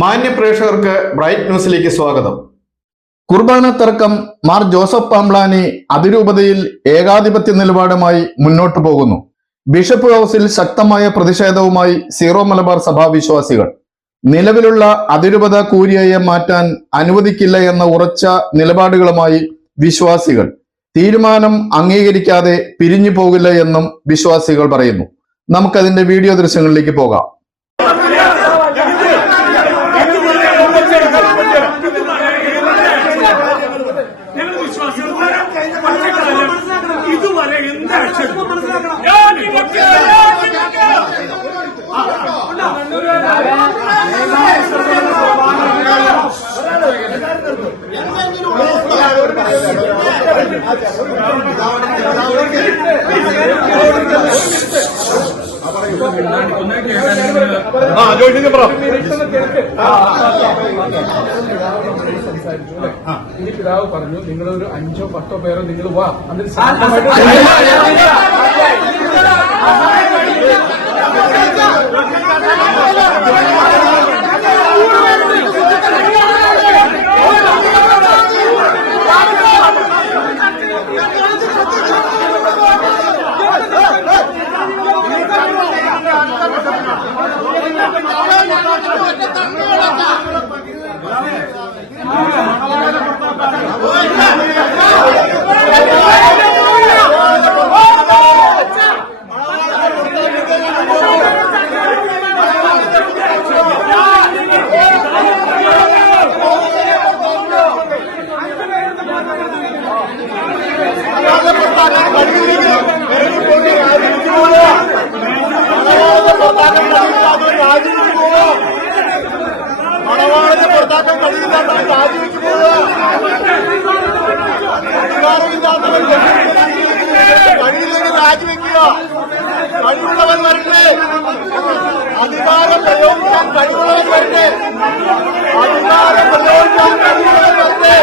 മാന്യ പ്രേക്ഷകർക്ക് ബ്രൈറ്റ് ന്യൂസിലേക്ക് സ്വാഗതം. കുർബാന തർക്കം മാർ ജോസഫ് പാംബ്ലാനി അതിരൂപതയിൽ ഏകാധിപത്യ നിലപാടുമായി മുന്നോട്ടു പോകുന്നു. ബിഷപ്പ് ഹൗസിൽ ശക്തമായ പ്രതിഷേധവുമായി സീറോ മലബാർ സഭാ വിശ്വാസികൾ നിലവിലുള്ള അതിരൂപത കൂരിയയെ മാറ്റാൻ അനുവദിക്കില്ല എന്ന ഉറച്ച നിലപാടുകളുമായി വിശ്വാസികൾ. തീരുമാനം അംഗീകരിക്കാതെ പിരിഞ്ഞു പോകില്ല എന്നും വിശ്വാസികൾ പറയുന്നു. നമുക്കതിന്റെ വീഡിയോ ദൃശ്യങ്ങളിലേക്ക് പോകാം. ഇതുവരെ എന്ത് ആക്ഷൻ ഈ ആ ജോയിച്ചിന് പറ ഇനി പിതാവ് പറഞ്ഞു നിങ്ങളൊരു അഞ്ചോ പത്തോ പേരോ നിങ്ങൾ വാ അതിൽ ശാന്തമായിട്ട് മണവാളിനെ പുറത്താക്കാൻ കഴിയില്ലാത്തവൻ രാജിവെച്ചു പോവുക അധികാരമില്ലാത്തവൻ കഴിയില്ലെങ്കിൽ രാജിവെക്കുക കഴിവുള്ളവൻ വരട്ടെ അധികാരം പ്രയോഗിക്കാൻ കഴിവുള്ളവൻ വരട്ടെ അധികാരം പ്രയോഗിക്കാൻ കഴിവുള്ളവൻ വരട്ടെ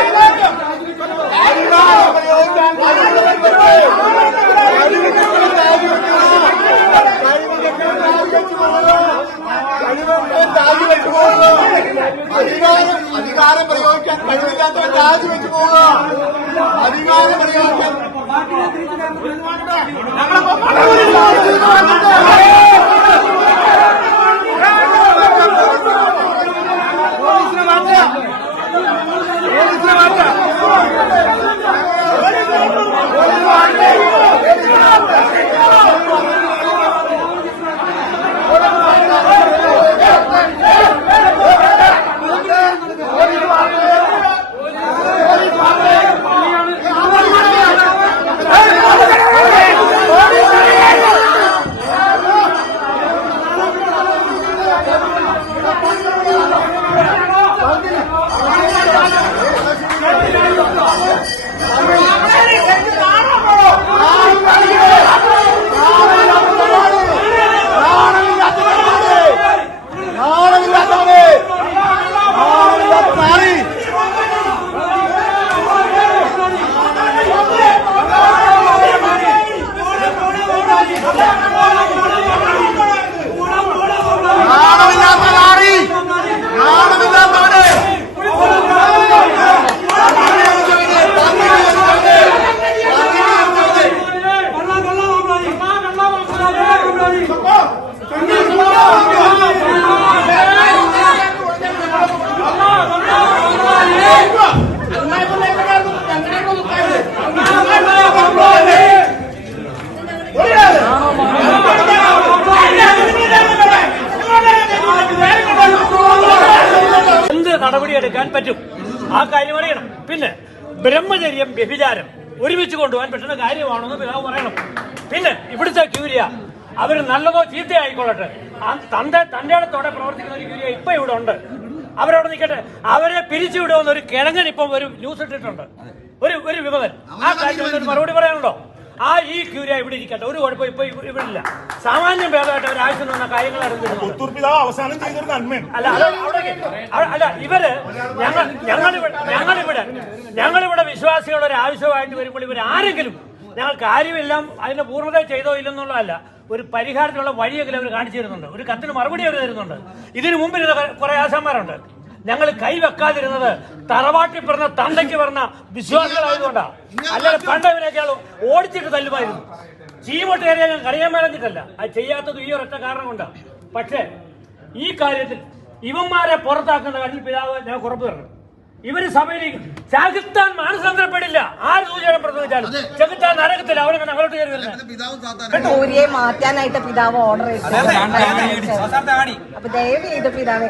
പ്രയോഗിക്കാൻ കഴിവില്ലാത്തവൻ രാജിവെച്ചു പോവുക. അധികാരം പ്രയോഗിക്കാൻ നാണമില്ലാത്തവനെ നടപടിയെടുക്കാൻ പറ്റും. ആ കാര്യം അറിയണം. പിന്നെ ബ്രഹ്മചര്യം വ്യഭിചാരം ഒരുമിച്ച് കൊണ്ടുപോകാൻ പറ്റുന്ന കാര്യമാണെന്ന് പിതാവ് പറയണം. പിന്നെ ഇവിടുത്തെ ക്യൂരിയ അവർ നല്ലതോ ചീത്ത ആയിക്കൊള്ളട്ടെ ആ തന്റെ തന്റെ അടുത്തോടെ പ്രവർത്തിക്കുന്ന ഒരു ക്യൂരിയ ഇപ്പൊ ഇവിടെ ഉണ്ട്. അവരവിടെ നിൽക്കട്ടെ അവരെ പിരിച്ചുവിടുമെന്ന് ഒരു കിഴങ്ങൻ ഇപ്പം ഒരു ന്യൂസ് ഇട്ടിട്ടുണ്ട്. ഒരു ഒരു വിമതൻ. ആ കാര്യം മറുപടി പറയാനുണ്ടോ? ആ ഈ ക്യൂരിയ ഇവിടെ ഇരിക്കട്ടെ. ഒരു കുഴപ്പം ഇപ്പൊ ഇവിടെ ഇല്ല സാമാന്യം ഭേദമായിട്ട് അവർ വന്ന കാര്യങ്ങൾ അവസാനം ചെയ്തൊരു നന്മയാണ്. അല്ല അല്ല ഇവർ ഞങ്ങൾ ഞങ്ങളിവിടെ ഞങ്ങളിവിടെ ഞങ്ങളിവിടെ വിശ്വാസികളുടെ ഒരു ആവശ്യമായിട്ട് വരുമ്പോൾ ഇവർ ആരെങ്കിലും ഞങ്ങൾ കാര്യമെല്ലാം അതിന്റെ പൂർണത ചെയ്തോ ഇല്ലെന്നുള്ളതല്ല ഒരു പരിഹാരത്തിനുള്ള വഴിയെങ്കിലും അവർ കാണിച്ചു തരുന്നുണ്ട്. ഒരു കത്തിന് മറുപടി അവർ തരുന്നുണ്ട്. ഇതിനു മുമ്പിൽ കുറെ ആശാന്മാരുണ്ട്. ഞങ്ങൾ കൈവെക്കാതിരുന്നത് തറവാട്ടിൽ പിറന്ന തന്തയ്ക്ക് പറഞ്ഞ വിശ്വാസികളായതുകൊണ്ടാണ് അല്ലെങ്കിൽ പണ്ടവരൊക്കെ ഓടിച്ചിട്ട് തല്ലുമായിരുന്നു. ചീമോട്ട് കയറിയാൽ ഞാൻ കറിയാൻ മേലഞ്ഞിട്ടല്ല. അത് ചെയ്യാത്തത് ഈ ഒരൊറ്റ കാരണം കൊണ്ടാണ് പക്ഷേ ഈ കാര്യത്തിൽ ഇവന്മാരെ പുറത്താക്കേണ്ട കാര്യത്തിൽ പിതാവ് ഞാൻ ഉറപ്പ് തരണം. ഇവർ സഭയിലേക്ക് ചകുത്താൻ മാനസാന്തരപ്പെടില്ല. ആര് സൂചനം പ്രസംഗിച്ചാലും? ചകുത്താൻ നരകത്തിൽ അവരൊക്കെ ഞങ്ങളോട്ട് കയറി വരുന്നത്. സൂര്യയെ മാറ്റാനായിട്ട് പിതാവ് ഓർഡർ അപ്പൊ ദയവ് ചെയ്ത് പിതാവെ